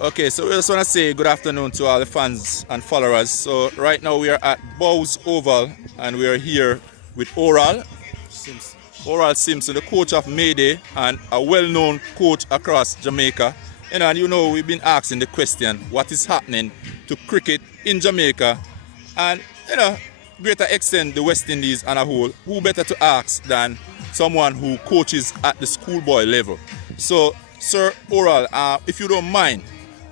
Okay, so we just want to say good afternoon to all the fans and followers. So right now we are at Bowes Oval and we are here with Simpson. Oral Simpson, the coach of Mayday and a well-known coach across Jamaica. And we've been asking the question, what is happening to cricket in Jamaica and, greater extent the West Indies and a whole. Who better to ask than someone who coaches at the schoolboy level? So, Sir Oral, if you don't mind,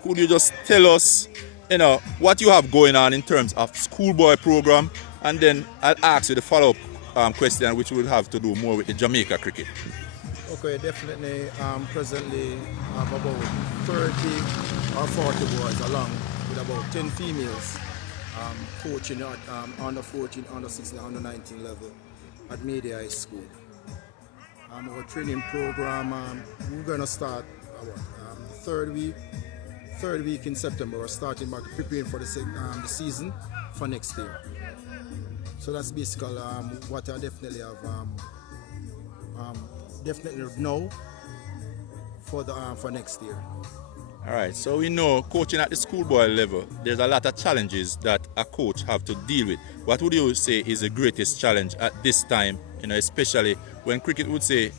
could you just tell us, what you have going on in terms of schoolboy program, and then I'll ask you the follow-up question, which will have to do more with the Jamaica cricket. Okay, definitely. Presently, I have about 30 or 40 boys, along with about 10 females, coaching at under 14, under 16, under 19 level at Mayday High School. Our training program, we're going to start our third week in September. We're starting back preparing for the season for next year. So that's basically what I definitely have definitely know for next year. All right, so we know coaching at the schoolboy level, there's a lot of challenges that a coach have to deal with. What would you say is the greatest challenge at this time, especially when cricket would say,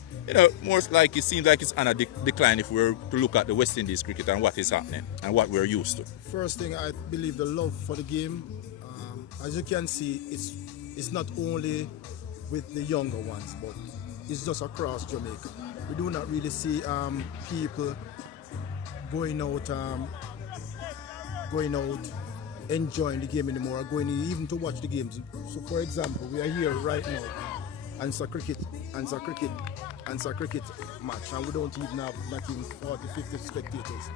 most like it seems like it's on a decline if we were to look at the West Indies cricket and what is happening and what we're used to? First thing, I believe the love for the game. As you can see, it's not only with the younger ones, but it's just across Jamaica. We do not really see people going out, enjoying the game anymore, going even to watch the games. So, for example, we are here right now, answer cricket match, and we don't even have not even 40, 50 spectators.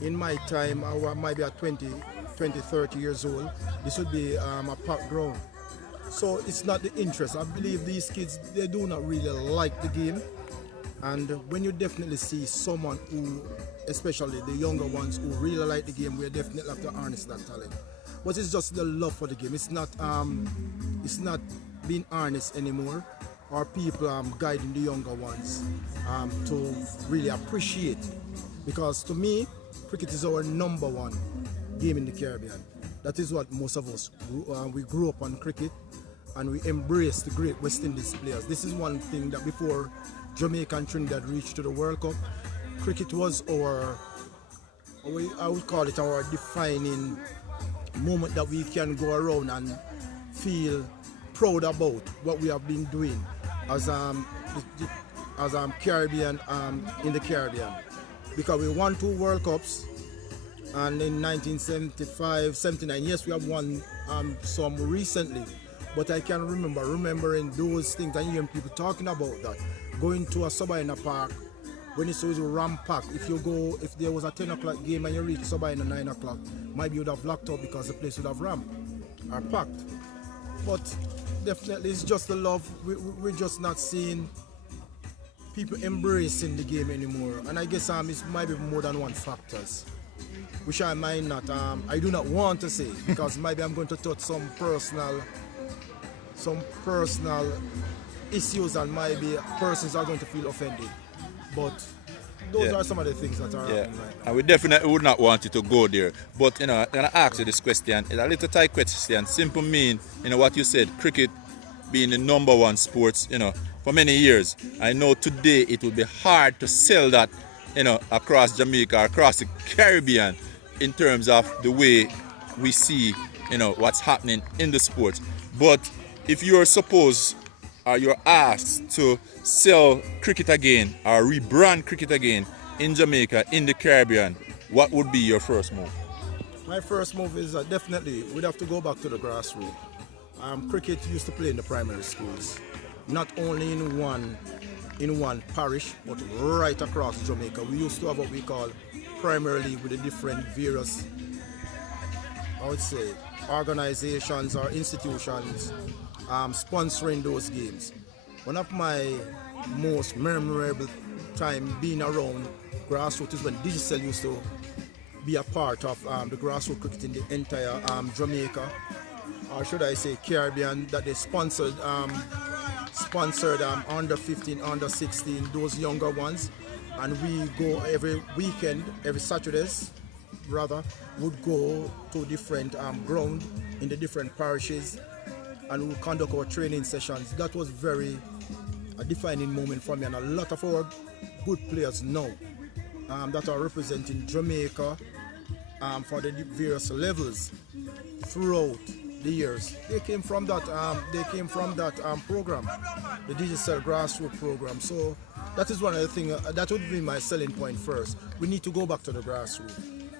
In my time, I might be at 20, 30 years old. This would be a packed ground. So it's not the interest. I believe these kids, they do not really like the game. And when you definitely see someone who, especially the younger ones who really like the game, we definitely have to harness that talent. But it's just the love for the game. It's not being harnessed anymore, or people guiding the younger ones to really appreciate. Because to me, cricket is our number one game in the Caribbean. That is what most of us we grew up on cricket, and we embrace the great West Indies players. This is one thing that before Jamaica and Trinidad reached to the World Cup, cricket was I would call it our defining moment that we can go around and feel proud about what we have been doing as Caribbean in the Caribbean, because we won 2 World Cups. And in 1975, 79, yes, we have won some recently, but I can remembering those things and hearing people talking about that. Going to a Sabina Park when it's always ram-packed. If there was a 10 o'clock game and you reach Sabina 9 o'clock, maybe you would have locked up because the place would have packed. But definitely it's just the love. We're just not seeing people embracing the game anymore. And I guess it might be more than one factors, which I might not, I do not want to say, because maybe I'm going to touch some personal issues and maybe persons are going to feel offended. But those are some of the things that are happening right now. And we definitely would not want you to go there. But, I'm going to ask you this question. It's a little tight question. Simple mean, what you said, cricket being the number one sports, for many years. I know today it would be hard to sell that, across Jamaica, across the Caribbean, in terms of the way we see, what's happening in the sport. But if you're asked to sell cricket again or rebrand cricket again in Jamaica, in the Caribbean, what would be your first move? My first move is definitely we'd have to go back to the grassroots. Cricket used to play in the primary schools, not only in one parish, but right across Jamaica. We used to have what we call Premier League with the different various, I would say, organizations or institutions sponsoring those games. One of my most memorable time being around grassroots is when Digicel used to be a part of the grassroots cricket in the entire Jamaica, or should I say Caribbean, that they sponsored under 15, under 16, those younger ones. And we go every weekend, every Saturdays, rather, would go to different ground in the different parishes and would conduct our training sessions. That was very a defining moment for me, and a lot of our good players now that are representing Jamaica for the various levels throughout the years. They came from that. Program, the digital grassroots program. So that is one of the things that would be my selling point first. We need to go back to the grassroots.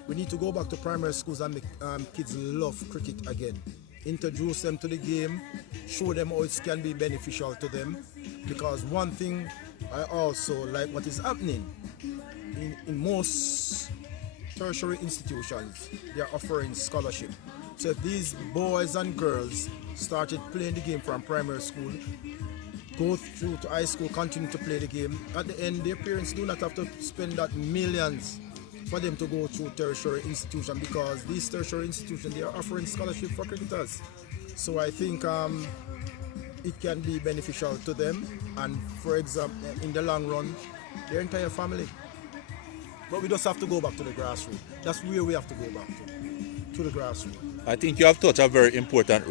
We need to go back to primary schools and make kids love cricket again. Introduce them to the game, show them how it can be beneficial to them. Because one thing I also like what is happening in most tertiary institutions, they are offering scholarship. So if these boys and girls started playing the game from primary school, go through to high school, continue to play the game, at the end their parents do not have to spend that millions for them to go through tertiary institution, because these tertiary institutions, they are offering scholarship for cricketers. So I think it can be beneficial to them, and for example, in the long run, their entire family. But we just have to go back to the grassroots. That's where we have to go back to the grassroots. I think you have touched a very important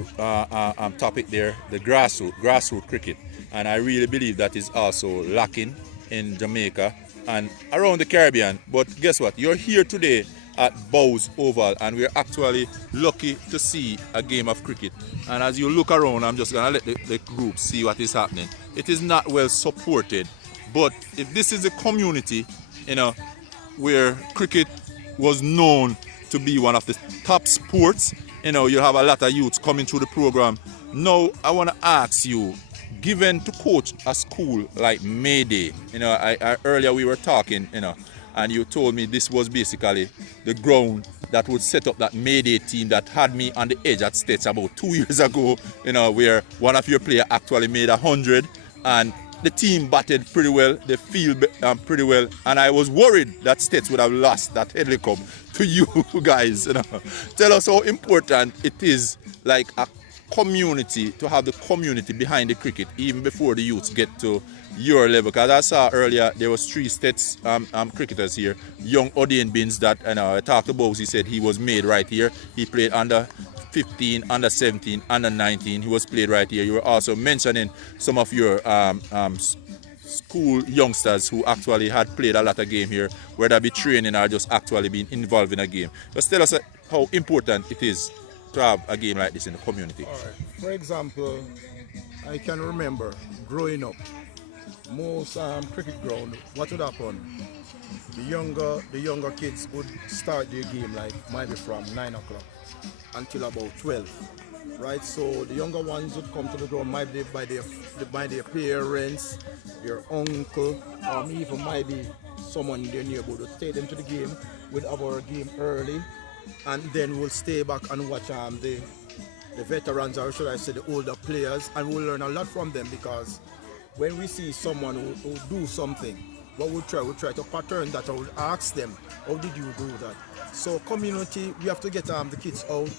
topic there, the grassroots cricket. And I really believe that is also lacking in Jamaica and around the Caribbean. But guess what? You're here today at Bowes Oval, and we're actually lucky to see a game of cricket. And as you look around, I'm just going to let the group see what is happening. It is not well supported. But if this is a community, where cricket was known to be one of the top sports, you have a lot of youths coming through the program. Now, I want to ask you, given to coach a school like Mayday, earlier we were talking, and you told me this was basically the ground that would set up that Mayday team that had me on the edge at States about 2 years ago, where one of your players actually made 100, and the team batted pretty well, they field pretty well, and I was worried that States would have lost that Headley Cup to you guys. Tell us how important it is, like a community, to have the community behind the cricket even before the youths get to your level. Because I saw earlier there was 3 States cricketers here. Young Odian Bins that I talked about, he said he was made right here. He played under 15, under 17, under 19. He was played right here. You were also mentioning some of your school youngsters who actually had played a lot of game here, whether be training or just actually being involved in a game. Just tell us how important it is to have a game like this in the community. All right. For example, I can remember growing up, most cricket ground, what would happen? The younger kids would start their game like maybe from 9 o'clock until about 12, right? So the younger ones would come to the ground maybe by their parents, their uncle, or even maybe someone in their neighborhood would take them to the game. We'd have our game early, and then we'll stay back and watch the veterans, or should I say the older players, and we'll learn a lot from them, because when we see someone who do something, what we'll try to pattern that. I will ask them, how did you do that? So community, we have to get the kids out.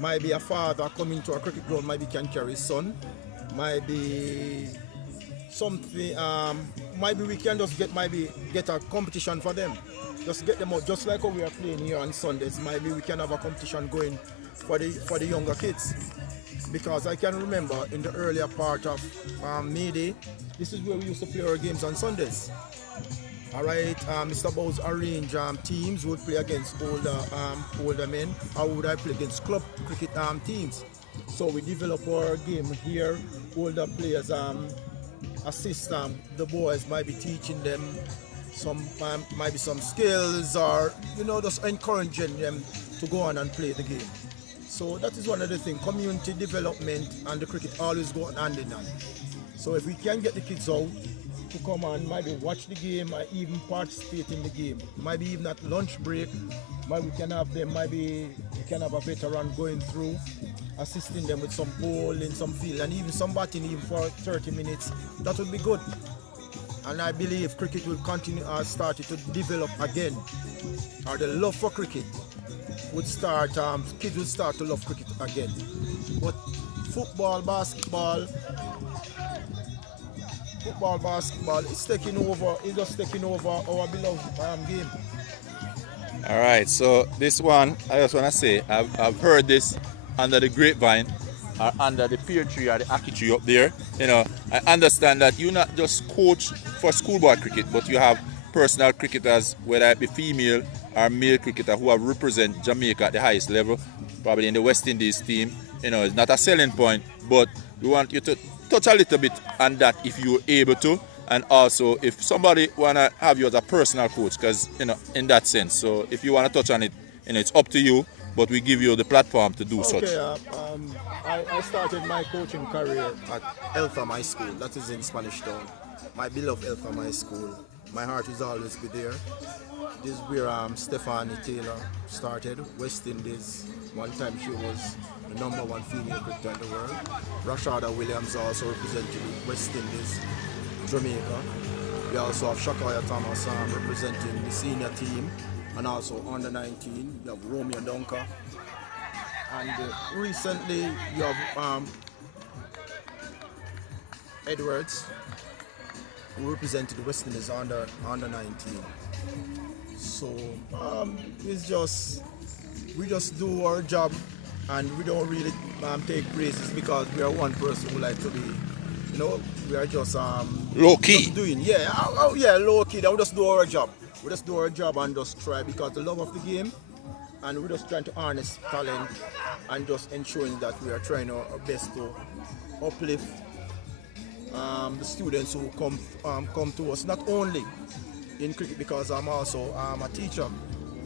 Maybe a father coming to a cricket ground, maybe can carry his son. Maybe something, maybe we can just get a competition for them. Just get them out, just like how we are playing here on Sundays. Maybe we can have a competition going for the younger kids. Because I can remember in the earlier part of Mayday, this is where we used to play our games on Sundays. Alright, Mr. Bowes arranged teams would play against older men, or would I play against club cricket teams. So we develop our game here. Older players assist the boys, might be teaching them maybe some skills, or just encouraging them to go on and play the game. So that is one of the things. Community development and the cricket always go hand in hand. So if we can get the kids out to come and maybe watch the game or even participate in the game, maybe even at lunch break, maybe we can have them, maybe we can have a veteran going through, assisting them with some bowling, some field, and even some batting even for 30 minutes. That would be good. And I believe cricket will continue or start to develop again, or the love for cricket would start, kids would start to love cricket again. But football, basketball, it's just taking over our beloved game. All right, so this one, I just want to say, I've heard this under the grapevine, or under the pear tree or the ackee tree up there. You know, I understand that you not just coach for schoolboy cricket, but you have personal cricketers, whether it be female or male cricketer, who have represent Jamaica at the highest level, probably in the West Indies team. You know, it's not a selling point, but we want you to touch a little bit on that if you're able to. And also, if somebody wanna have you as a personal coach, because you know, in that sense. So, if you wanna touch on it, you know, it's up to you. But we give you the platform to do such. Okay, I started my coaching career at Eltham High School, that is in Spanish Town. My beloved Eltham High School. My heart will always be there. This is where Stephanie Taylor started, West Indies. One time she was the #1 female cricketer in the world. Rashada Williams also represented West Indies, Jamaica. We also have Shakaya Thomas representing the senior team, and also under 19. You have Romeo Dunker. And recently you have Edwards, who represented the West Indies under 19. So it's just, we just do our job, and we don't really take praises, because we are one person who like to be, you know, we are just low key. just doing, yeah, low key. We just do our job. We just do our job and just try, because the love of the game, and we're just trying to harness talent and just ensuring that we are trying our best to uplift the students who come to us, not only in cricket, because I'm also a teacher,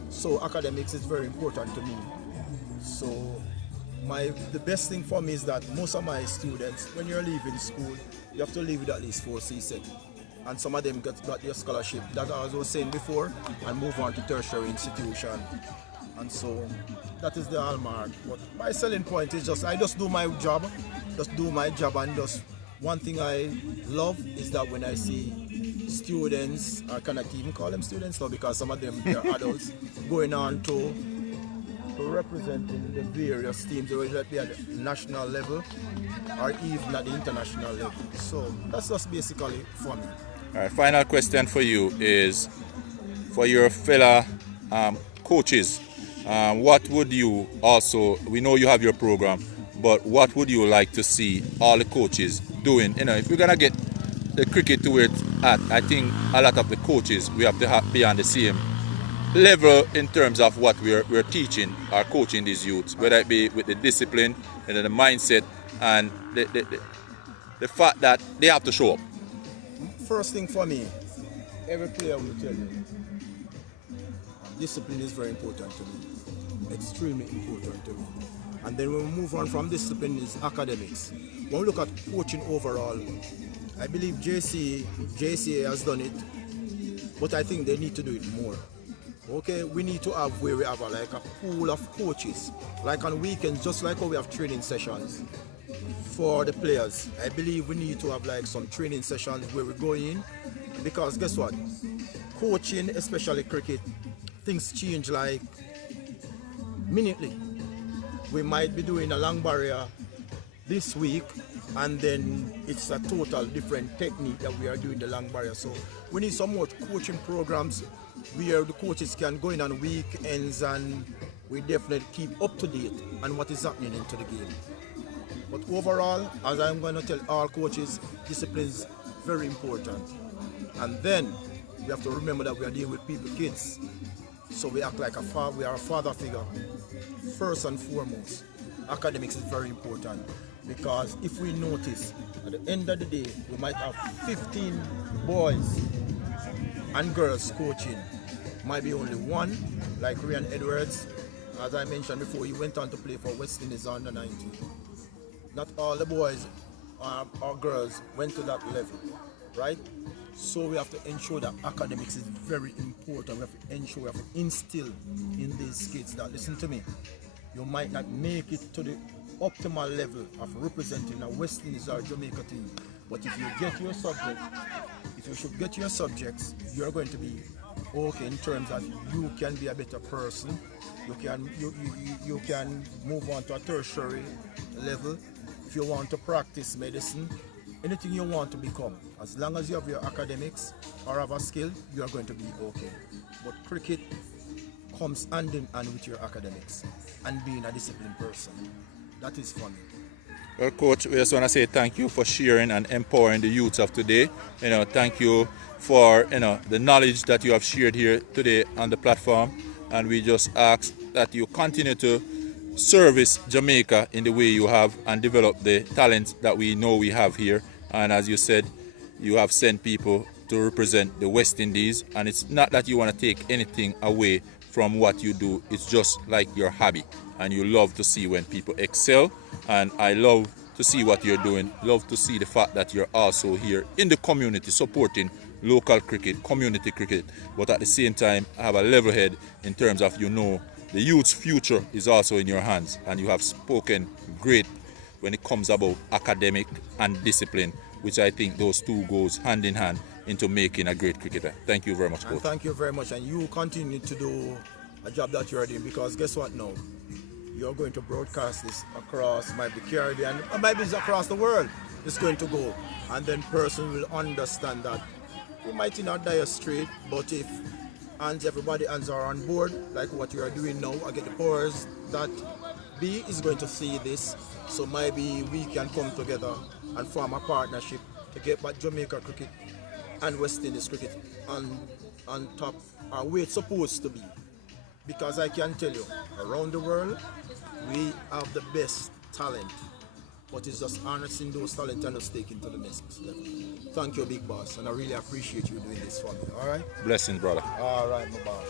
so academics is very important to me. So the best thing for me is that most of my students, when you're leaving school, you have to leave with at least 4 CSET, and some of them got their scholarship, that I was saying before, and move on to tertiary institution. And so that is the hallmark. But my selling point is just, I just do my job, and just one thing I love is that when I see students, I cannot even call them students now, because some of them are adults, going on to represent in the various teams, whether it be at the national level or even at the international level. So that's just basically for me. All right, final question for you is, for your fellow coaches, what would you also, we know you have your program, but what would you like to see all the coaches doing? You know, if we're going to get the cricket to where it's at, I think a lot of the coaches, we have to be on the same level in terms of what we're teaching or coaching these youths, whether it be with the discipline and the mindset and the fact that they have to show up. First thing for me, every player will tell you, discipline is very important to me, extremely important to me. And then when we move on from discipline is academics. When we look at coaching overall, I believe JCA has done it, but I think they need to do it more. Okay, we need to have where we have like a pool of coaches, like on weekends, just like how we have training sessions for the players. I believe we need to have like some training sessions where we go in, because guess what? Coaching, especially cricket, things change like minutely. We might be doing a long barrier this week, and then it's a total different technique that we are doing the long barrier. So we need some more coaching programs where the coaches can go in on weekends, and we definitely keep up to date on what is happening into the game. But overall, as I'm going to tell all coaches, discipline is very important. And then we have to remember that we are dealing with people, kids. So we act like we are a father figure. First and foremost, academics is very important, because if we notice, at the end of the day, we might have 15 boys and girls coaching. Might be only one, like Ryan Edwards. As I mentioned before, he went on to play for West Indies under 19. Not all the boys or girls went to that level, right? So we have to ensure that academics is very important. We have to ensure, we have to instill in these kids that, listen to me, you might not make it to the optimal level of representing a West Indies or Jamaica team, but if you get your subject, if you should get your subjects, you're going to be okay in terms that you can be a better person. You can move on to a tertiary level. If you want to practice medicine, anything you want to become, as long as you have your academics or have a skill, you are going to be okay. But cricket, comes hand in hand with your academics and being a disciplined person. That is funny. Well, Coach, we just want to say thank you for sharing and empowering the youths of today. Thank you for the knowledge that you have shared here today on the platform, and we just ask that you continue to service Jamaica in the way you have and develop the talent that we know we have here. And as you said, you have sent people to represent the West Indies, and it's not that you want to take anything away from what you do. It's just like your hobby, and you love to see when people excel, and I love to see what you're doing. Love to see the fact that you're also here in the community supporting local cricket, community cricket, but at the same time have a level head in terms of the youth's future is also in your hands, and you have spoken great when it comes about academic and discipline, which I think those two goes hand in hand into making a great cricketer. Thank you very much, Coach. And thank you very much, and you continue to do a job that you're doing, because guess what now? You're going to broadcast this across maybe the Caribbean, or maybe it's across the world. It's going to go, and then person will understand that we might not die straight, but if everybody hands are on board, like what you are doing now, I get the powers that be is going to see this, so maybe we can come together and form a partnership to get back Jamaica cricket and West Indies cricket on top where it's supposed to be. Because I can tell you, around the world, we have the best talent, but it's just harnessing those talents and just taking to the next level. Thank you, big boss, and I really appreciate you doing this for me. All right? Blessings, brother. All right, my boss.